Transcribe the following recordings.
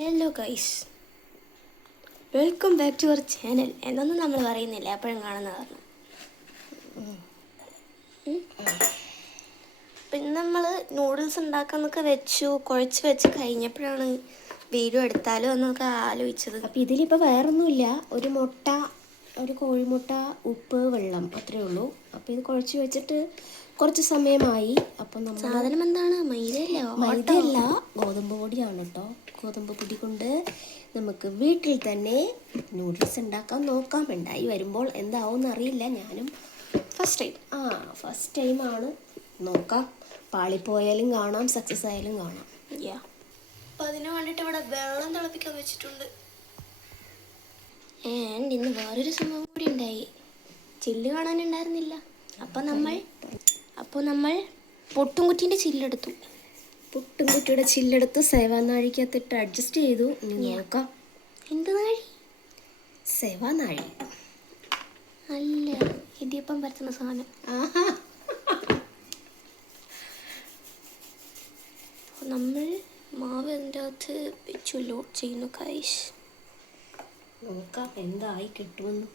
Hello guys, welcome back to our channel. എന്നൊന്നും നമ്മൾ പറയുന്നില്ല, എപ്പോഴും കാണുന്ന കാരണം. പിന്നെ നമ്മൾ നൂഡിൽസ് ഉണ്ടാക്കാന്നൊക്കെ കുഴച്ച് വെച്ച് കഴിഞ്ഞപ്പോഴാണ് വീഡിയോ എടുത്താലോ എന്നൊക്കെ ആലോചിച്ചത്. അപ്പോൾ ഇതിലിപ്പോൾ വേറൊന്നുമില്ല, ഒരു മുട്ട, ഒരു കോഴിമുട്ട, ഉപ്പ്, വെള്ളം, അത്രയേ ഉള്ളൂ. അപ്പോൾ ഇത് കുഴച്ച് വെച്ചിട്ട് കുറച്ച് സമയമായി. അപ്പം നമ്മൾ സാധനം എന്താണ്? മൈദയല്ല, ഗോതമ്പ് പൊടിയാണ് കേട്ടോ. ഗോതമ്പ് പൊടി കൊണ്ട് നമുക്ക് വീട്ടിൽ തന്നെ നൂഡിൽസ് ഉണ്ടാക്കാൻ നോക്കാം. ഉണ്ടായി വരുമ്പോൾ എന്താവും അറിയില്ല. ഞാനും ഫസ്റ്റ് ടൈമാണ്. നോക്കാം, പാളിപ്പോയാലും കാണാം, സക്സസ് ആയാലും കാണാം. അപ്പം അതിന് വേണ്ടിയിട്ട് ഇവിടെ വെള്ളം തിളപ്പിക്കാൻ വെച്ചിട്ടുണ്ട്. ആൻഡ് ഇന്ന് വേറൊരു സംഭവം കൂടി ഉണ്ടായി. ചില്ല് കാണാനുണ്ടായിരുന്നില്ല. അപ്പോൾ നമ്മൾ പൊട്ടുംകുറ്റീൻ്റെ ചില്ലെടുത്തു. പൊട്ടുംകുറ്റിയുടെ ചില്ലെടുത്ത് സേവാനാഴിക്കകത്തിട്ട് അഡ്ജസ്റ്റ് ചെയ്തു. ഇനി നോക്കാം. എന്ത് നാഴി? സേവാനാഴി അല്ല, ഇടിയപ്പം പരത്തുന്ന സാധനം. നമ്മൾ മാവ് അതിൻ്റെ അകത്ത് വെച്ചു ലോഡ് ചെയ്യുന്നു. കൈസ് നോക്കാം എന്തായി കിട്ടുമെന്ന്.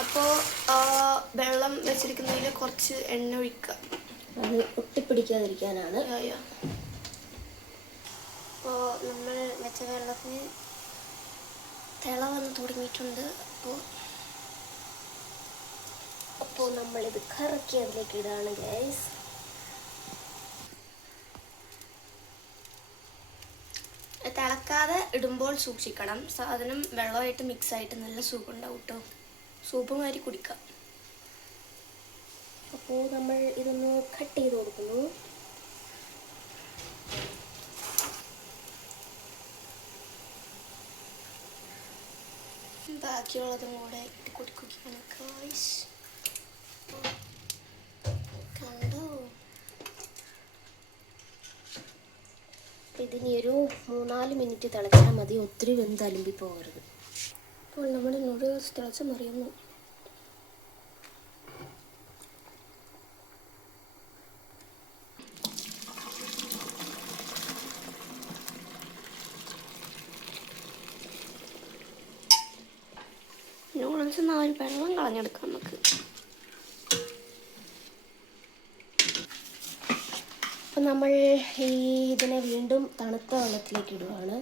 അപ്പോൾ വെള്ളം വെച്ചിരിക്കുന്നതിൽ കുറച്ച് എണ്ണ ഒഴിക്കുക. അത് ഒട്ടിപ്പിടിക്കാതിരിക്കാനാണ്. അപ്പോൾ നമ്മൾ വെച്ച വെള്ളത്തിന് തിള വന്ന് തുടങ്ങിയിട്ടുണ്ട്. അപ്പോൾ നമ്മളിത് കറക്കി അതിലേക്ക് ഇടാണ് ഗൈസ്. തിളക്കാതെ ഇടുമ്പോൾ സൂക്ഷിക്കണം. സാധനം വെള്ളമായിട്ട് മിക്സായിട്ട് നല്ല സൂപ്പ് ഉണ്ടാവും കേട്ടോ. സൂപ്പ് മാതിരി കുടിക്കാം. അപ്പോൾ നമ്മൾ ഇതൊന്ന് കട്ട് ചെയ്ത് കൊടുക്കുന്നു. ബാക്കിയുള്ളതും കൂടെ ഇട്ട് കൊടുക്കുകയാണ് ഗൈസ്. കണ്ടോ? ഇതിനി ഒരു 3-4 മിനിറ്റ് തിളച്ചാൽ മതി. ഒത്തിരി വെന്തലുമ്പി പോകരുത്. അപ്പോൾ നമ്മുടെ നൂഡിൽസ് തിളച്ച് മറിയുന്നു. നൂഡിൽസ് വെള്ളം കളഞ്ഞെടുക്കാം നമുക്ക്. അപ്പം നമ്മൾ ഇതിനെ വീണ്ടും തണുത്ത വെള്ളത്തിലേക്ക് ഇടുകയാണ്.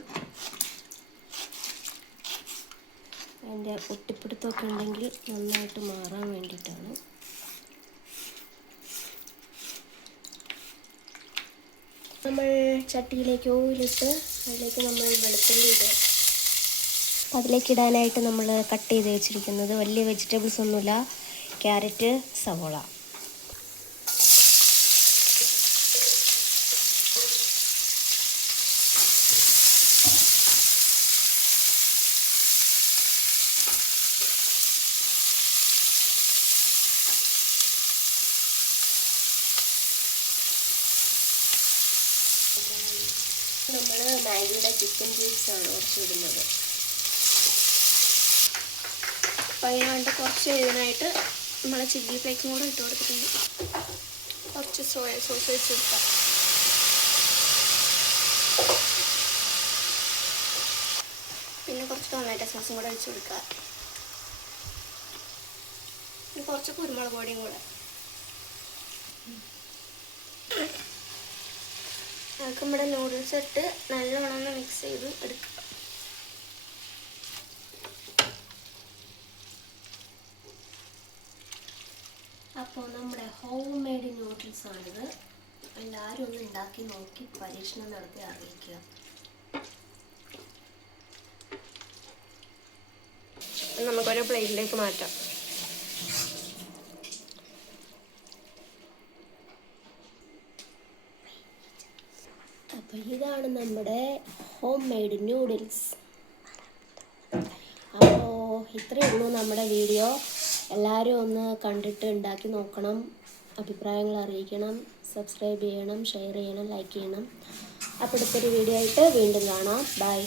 അതിൻ്റെ ഒട്ടിപ്പിടുത്തമൊക്കെ ഉണ്ടെങ്കിൽ നന്നായിട്ട് മാറാൻ വേണ്ടിയിട്ടാണ്. നമ്മൾ ചട്ടിയിലേക്ക് ഓയിലിട്ട് അതിലേക്ക് നമ്മൾ വെളുത്തുള്ളി ഇടുക. അതിലേക്ക് ഇടാനായിട്ട് നമ്മൾ കട്ട് ചെയ്ത് വെച്ചിരിക്കുന്നത് വലിയ വെജിറ്റബിൾസ് ഒന്നുമില്ല, ക്യാരറ്റ്, സവോള. നമ്മൾ മാഗിയുടെ ചിക്കൻ ക്യൂബ്സാണ് കുറച്ചിടുന്നത്. അപ്പം അതിനായിട്ട് കുറച്ച് ഇതിനായിട്ട് നമ്മൾ ചില്ലി ഫ്ലേക്സും കൂടെ ഇട്ട് കൊടുത്തിട്ടുണ്ട്. കുറച്ച് സോയ സോസ് വെച്ച് കൊടുക്കാം. പിന്നെ കുറച്ച് ടൊമാറ്റോ സോസും കൂടെ വെച്ച് കൊടുക്കുക. പിന്നെ കുറച്ച് കുരുമുളക് പൊടിയും കൂടെ. നമുക്ക് നമ്മുടെ നൂഡിൽസ് ഇട്ട് നല്ലോണം മിക്സ് ചെയ്ത് എടുക്കുക. അപ്പോൾ നമ്മുടെ ഹോം മെയ്ഡ് നൂഡിൽസ് ആണിത്. എല്ലാവരും ഒന്ന് ഉണ്ടാക്കി നോക്കി പരീക്ഷണം നടത്തി അറിയിക്കുക. നമുക്കൊരു പ്ലേറ്റിലേക്ക് മാറ്റാം. അപ്പോൾ ഇതാണ് നമ്മുടെ ഹോം മെയ്ഡ് നൂഡിൽസ്. അപ്പോൾ ഇത്രയേ ഉള്ളൂ നമ്മുടെ വീഡിയോ. എല്ലാവരും ഒന്ന് കണ്ടിട്ട് ഉണ്ടാക്കി നോക്കണം, അഭിപ്രായങ്ങൾ അറിയിക്കണം, സബ്സ്ക്രൈബ് ചെയ്യണം, ഷെയർ ചെയ്യണം, ലൈക്ക് ചെയ്യണം. അപ്പോൾ അടുത്തൊരു വീഡിയോ ആയിട്ട് വീണ്ടും കാണാം. ബൈ.